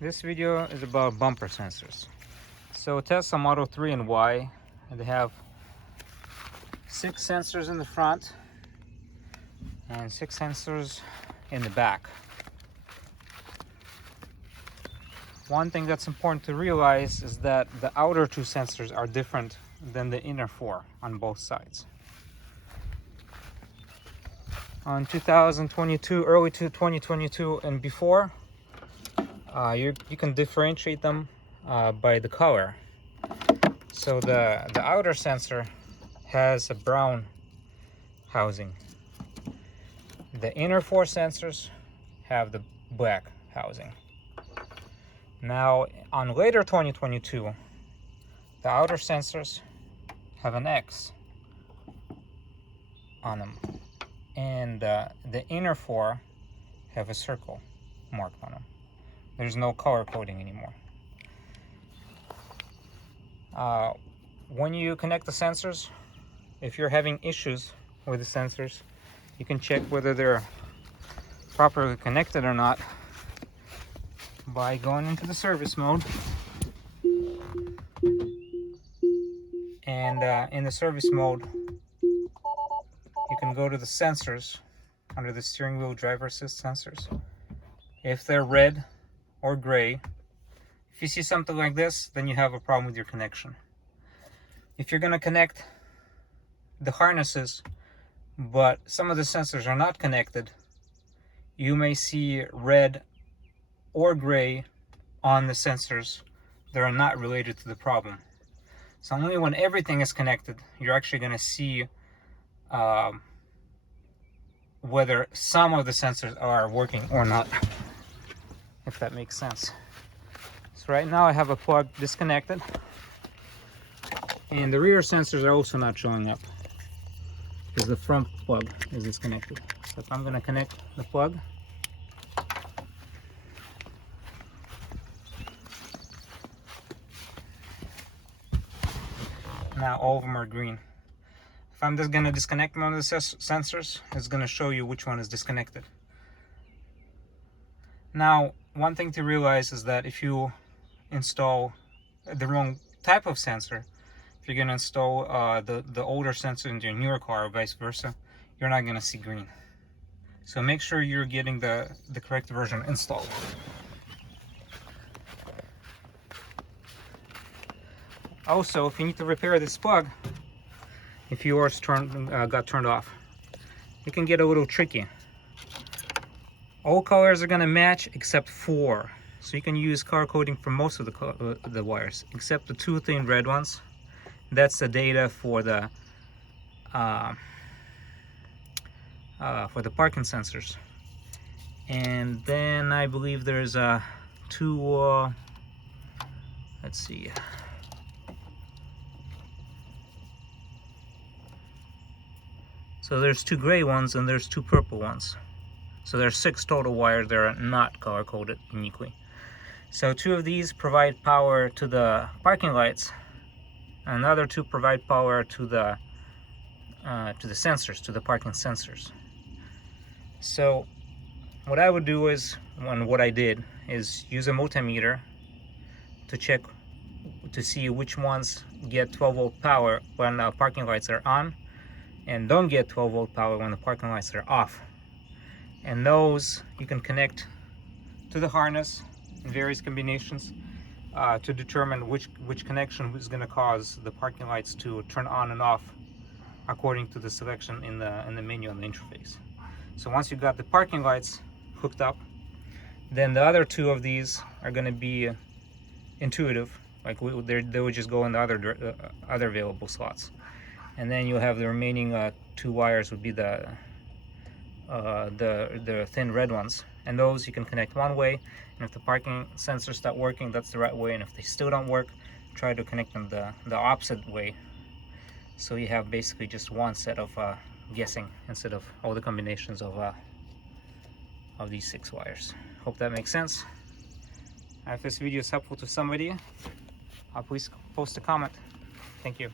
This video is about bumper sensors. So Tesla Model 3 and Y, they have 6 sensors in the front and 6 sensors in the back. One thing that's important to realize is that the outer 2 sensors are different than the inner 4 on both sides. On 2022, early to 2022 and before, you can differentiate them by the color. So the outer sensor has a brown housing. The inner 4 sensors have the black housing. Now on later 2022, the outer sensors have an X on them, and the inner 4 have a circle marked on them. There's no color coding anymore. When you connect the sensors, if you're having issues with the sensors, you can check whether they're properly connected or not by going into the service mode. And in the service mode, you can go to the sensors under the steering wheel driver assist sensors. If they're red or gray, if you see something like this, then you have a problem with your connection. If you're going to connect the harnesses, but some of the sensors are not connected, you may see red or gray on the sensors that are not related to the problem. So only when everything is connected, you're actually going to see whether some of the sensors are working or not, if that makes sense. So right now I have a plug disconnected, and the rear sensors are also not showing up because the front plug is disconnected. So if I'm going to connect the plug, now all of them are green. If I'm just going to disconnect one of the sensors, it's going to show you which one is disconnected. Now, one thing to realize is that if you install the wrong type of sensor, if you're going to install the older sensor into your newer car or vice versa, you're not going to see green. So make sure you're getting the correct version installed. Also, if you need to repair this plug, if yours got turned off, it can get a little tricky. All colors are going to match except 4. So you can use color coding for most of the wires, except the 2 thin red ones. That's the data for the parking sensors. And then I believe there's 2. Let's see. So there's 2 gray ones and there's 2 purple ones. So there's 6 total wires that are not color coded uniquely. So 2 of these provide power to the parking lights, and the other 2 provide power to the sensors, to the parking sensors. So what I would do is, what I did is use a multimeter to check to see which ones get 12-volt power when parking lights are on, and don't get 12-volt power when the parking lights are off. And those you can connect to the harness in various combinations to determine which connection is going to cause the parking lights to turn on and off according to the selection in the menu on the interface. So once you got the parking lights hooked up, then the other 2 of these are going to be intuitive, like they would just go in the other available slots. And then you'll have the remaining 2 wires would be the thin red ones, and those you can connect one way, and if the parking sensors start working, that's the right way, and if they still don't work, try to connect them the opposite way, so you have basically just one set of guessing instead of all the combinations of these 6 wires. Hope that makes sense. If this video is helpful to somebody, please post a comment. Thank you.